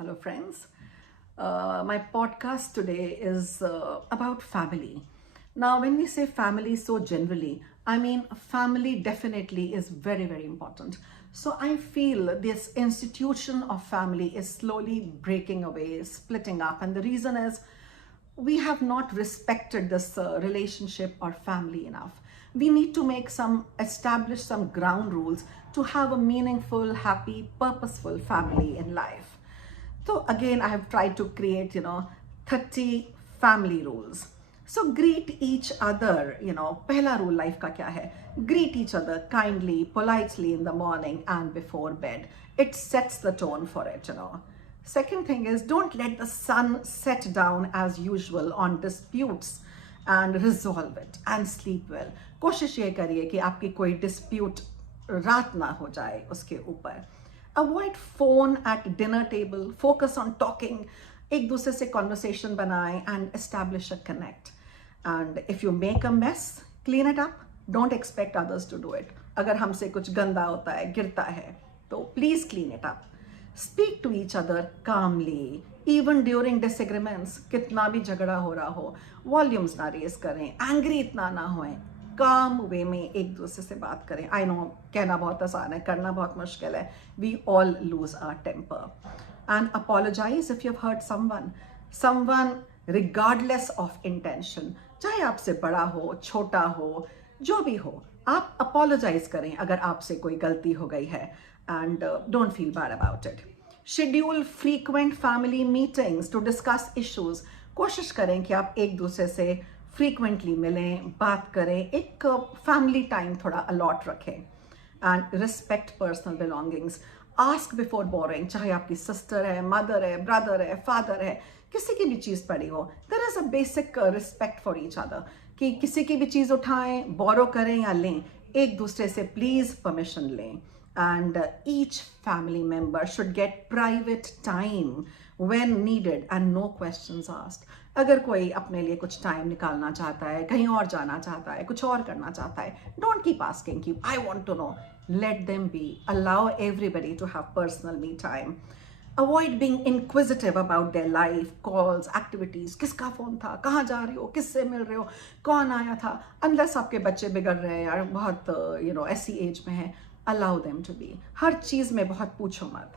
Hello, friends. My podcast today is about family. Now, when we say family so generally, I mean family definitely is very, very important. So, I feel this institution of family is slowly breaking away, splitting up, and the reason is we have not respected this relationship or family enough. We need to establish some ground rules to have a meaningful, happy, purposeful family in life. So again, I have tried to create, 30 family rules. So greet each other, pehla rule life ka kya hai? Greet each other kindly, politely in the morning and before bed. It sets the tone for it. Second thing is, don't let the sun set down as usual on disputes and resolve it and sleep well. कोशिश ये करिए कि आपकी कोई dispute रात ना हो जाए उसके ऊपर. Avoid phone at dinner table. Focus on talking. एक दूसरे से conversation बनाएं and establish a connect. And if you make a mess, clean it up. Don't expect others to do it. अगर हमसे कुछ गंदा होता है, गिरता है, तो please clean it up. Speak to each other calmly. Even during disagreements, कितना भी झगड़ा हो रहा हो, volumes ना raise करें, angry इतना ना होएं. काम वे में एक दूसरे से बात करें. आई नो कहना बहुत आसान है, करना बहुत मुश्किल है. We all lose our temper and apologise if you have hurt someone regardless of intention. चाहे आपसे बड़ा हो, छोटा हो, जो भी हो, आप अपोलोजाइज करें अगर आपसे कोई गलती हो गई है and don't feel bad about it. Schedule frequent family meetings to discuss issues. कोशिश करें कि आप एक दूसरे से फ्रीक्वेंटली मिलें, बात करें, एक फैमिली टाइम थोड़ा अलॉट रखें. And respect personal belongings. Ask before boring. चाहे आपकी सिस्टर है, मदर है, ब्रदर है, फादर है, किसी की भी चीज़ पड़ी हो, there is a basic respect for each other कि किसी की भी चीज़ उठाएं, बोरो करें या लें, एक दूसरे से प्लीज़ परमिशन लें. And each family member should get private time when needed and no questions asked. अगर कोई अपने लिए कुछ टाइम निकालना चाहता है, कहीं और जाना चाहता है, कुछ और करना चाहता है, don't keep asking कि I want to know. Let them be. Allow everybody to have personal me time. Avoid being inquisitive about their life, calls, activities. किसका फोन था, कहाँ जा रही हो, किससे मिल रहे हो, कौन आया था. Unless आपके बच्चे बिगड़ रहे हैं या बहुत ऐसी एज में है, allow them to be. हर चीज में बहुत पूछो मत.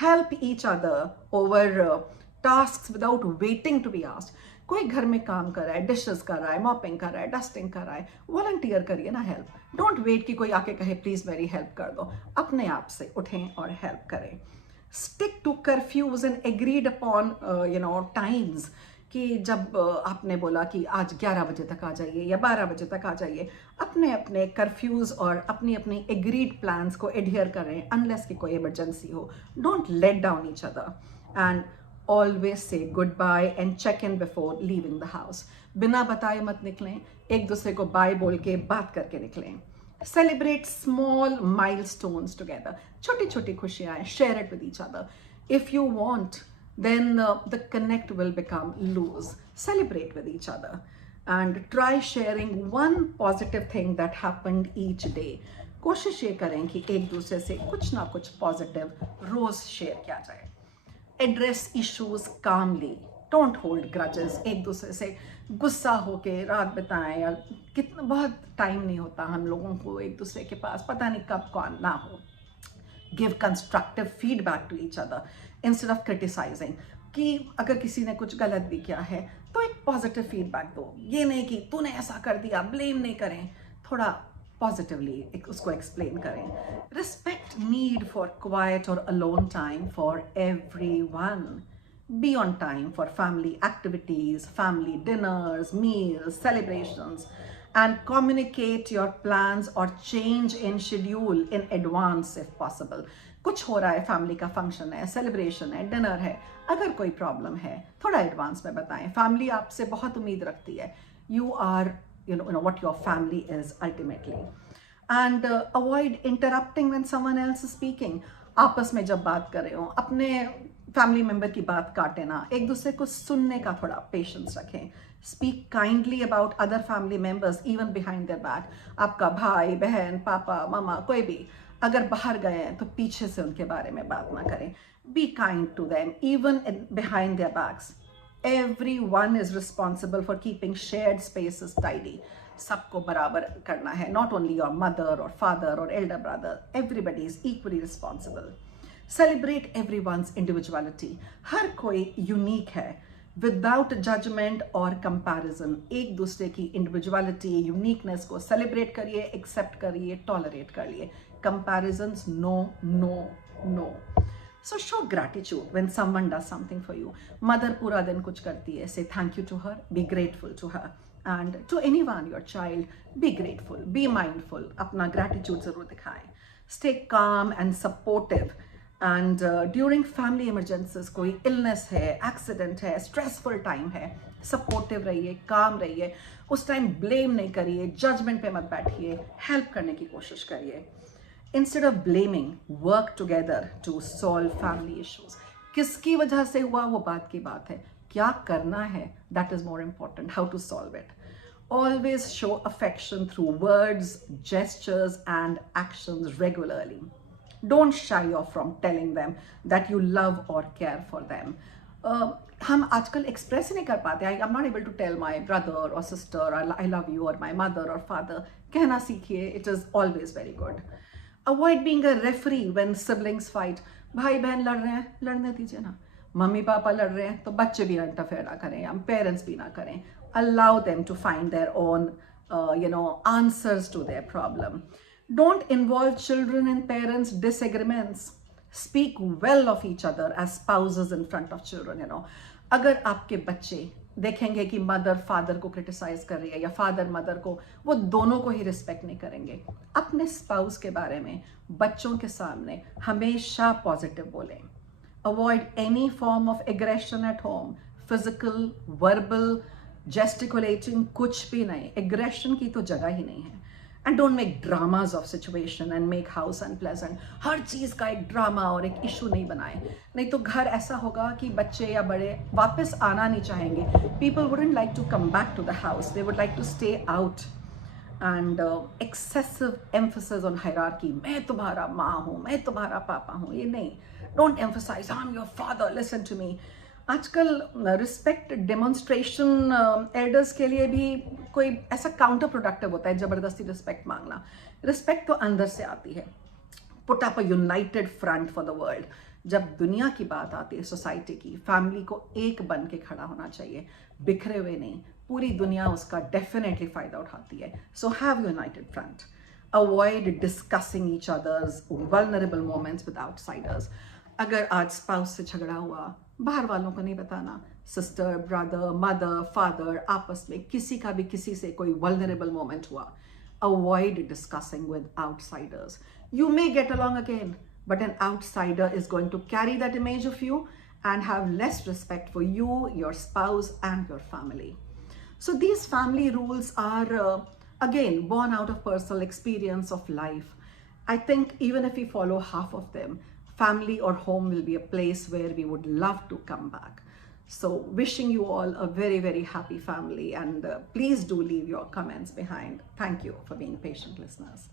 Help each other over tasks without waiting to be asked. कोई घर में काम कर रहा है, डिशेस कर रहा है, मॉपिंग कर रहा है, डस्टिंग कर रहा है, वॉलंटियर करिए ना हेल्प. डोंट वेट कि कोई आके कहे प्लीज मेरी हेल्प कर दो. अपने आप से उठें और हेल्प करें. Stick to curfews and agreed upon times कि जब आपने बोला कि आज 11 बजे तक आ जाइए या 12 बजे तक आ जाइए, अपने अपने कर्फ्यूज और अपनी अपनी एग्रीड प्लान्स को एडहियर करें अनलेस कि कोई इमरजेंसी हो. Don't let down each other and always say good bye and check in before leaving the house. बिना बताए मत निकलें, एक दूसरे को बाय बोल के बात करके निकलें. Celebrate small milestones together. छोटी छोटी खुशियाँ, share it with each other. If you want, then the connect will become loose. Celebrate with each other and try sharing one positive thing that happened each day. कोशिश ये करें कि एक दूसरे से कुछ ना कुछ पॉजिटिव रोज शेयर किया जाए. Address issues calmly. Don't hold grudges. एक दूसरे से गुस्सा होके रात बिताएं या कितना बहुत टाइम नहीं होता हम लोगों को एक दूसरे के पास, पता नहीं कब कौन ना हो. Give constructive feedback to each other instead of criticizing. कि अगर किसी ने कुछ गलत भी किया है तो एक पॉजिटिव फीडबैक दो. ये नहीं कि तूने ऐसा कर दिया, ब्लेम नहीं करें, थोड़ा पॉजिटिवली उसको एक्सप्लेन करें. रिस्पेक्ट नीड फॉर क्वाइट और alone time for everyone. Be on time for family activities, family dinners, meals, celebrations, and communicate your plans or change in schedule in advance if possible. कुछ हो रहा है, family का function है, celebration है, dinner है, अगर कोई प्रॉब्लम है थोड़ा एडवांस में बताएं. फैमिली आपसे बहुत उम्मीद रखती है. You are what your family is ultimately. And avoid interrupting when someone else is speaking. आपस में जब बात कर रहे हो, अपने फैमिली मेंबर की बात काटे ना, एक दूसरे को सुनने का थोड़ा पेशेंस रखें. Speak kindly about other family members even behind there back. आपका भाई, बहन, पापा, मामा, कोई भी, अगर बाहर गए हैं तो पीछे से उनके बारे में बात ना करें. Be kind to them, even behind their backs. Everyone is responsible for keeping shared spaces tidy. सबको बराबर करना है. Not only your mother or father or elder brother. Everybody is equally responsible. Celebrate everyone's individuality. हर कोई unique है. Without judgment or comparison. एक दूसरे की individuality, uniqueness को celebrate करिए, accept करिए, tolerate करिए. Comparisons, no, no, no. So show gratitude when someone does something for you. Mother पूरा दिन कुछ करती है, say thank you to her, be grateful to her. And to anyone, your child, be grateful, be mindful. अपना gratitude जरूर दिखाएं. Stay calm and supportive. And during family emergencies, कोई illness है, accident है, stressful time है, supportive रहिए, calm रहिए. उस time blame नहीं करिए, judgment पे मत बैठिए, help करने की कोशिश करिए. Instead of blaming, work together to solve family issues. किसकी वजह से हुआ वो बात की बात है. क्या करना है, that is more important. How to solve it. Always show affection through words, gestures, and actions regularly. Don't shy off from telling them that you love or care for them. हम आजकल एक्सप्रेस ही नहीं कर पाते. I'm not able to tell my brother or sister I love you or my mother or father. कहना सीखिए. It is always very good. Avoid being a referee when siblings fight. भाई बहन लड़ रहे हैं, लड़ने दीजिए ना. मम्मी पापा लड़ रहे हैं तो बच्चे भी इंटरफेयर ना करें, हम पेरेंट्स भी ना करें. Allow them to find their own answers to their problem. Don't involve children in parents' disagreements. Speak well of each other as spouses in front of children. अगर आपके बच्चे देखेंगे कि मदर फादर को क्रिटिसाइज कर रही है या फादर मदर को, वो दोनों को ही रिस्पेक्ट नहीं करेंगे. अपने स्पाउस के बारे में बच्चों के सामने हमेशा पॉजिटिव बोलें. Avoid any form of aggression at home. Physical, verbal, gesticulating, कुछ भी नहीं. एग्रेशन की तो जगह ही नहीं है. And don't make dramas of situation and make house unpleasant. हर चीज़ का एक ड्रामा और एक इशू नहीं बनाए. नहीं तो घर ऐसा होगा कि बच्चे या बड़े वापस आना नहीं चाहेंगे. People wouldn't like to come back to the house, they would like to stay out. And excessive emphasis on hierarchy. मैं तुम्हारा माँ हूँ, मैं तुम्हारा पापा हूँ, ये नहीं. Don't emphasize I am your father, listen to me. आजकल रिस्पेक्ट डेमोन्स्ट्रेशन एल्डर्स के लिए भी कोई ऐसा काउंटर प्रोडक्टिव होता है, ज़बरदस्ती रिस्पेक्ट मांगना. रिस्पेक्ट तो अंदर से आती है. Put up a United front for the world. जब दुनिया की बात आती है, सोसाइटी की, फैमिली को एक बन के खड़ा होना चाहिए, बिखरे हुए नहीं. पूरी दुनिया उसका डेफिनेटली फ़ायदा उठाती है. So have United front. Avoid discussing each others vulnerable moments with outsiders. अगर आज स्पाउस से झगड़ा हुआ, बाहर वालों को नहीं बताना. सिस्टर, ब्रदर, मदर, फादर, आपस में किसी का भी किसी से कोई वल्नरेबल मोमेंट हुआ, avoid discussing with outsiders. You may get along again, but an outsider is going to carry that image of you and have less respect for you, your spouse, and your family. So these family rules are, again, born out of personal experience of life. I think even if we follow half of them, family or home will be a place where we would love to come back. So wishing you all a very, very happy family, and please do leave your comments behind. Thank you for being patient listeners.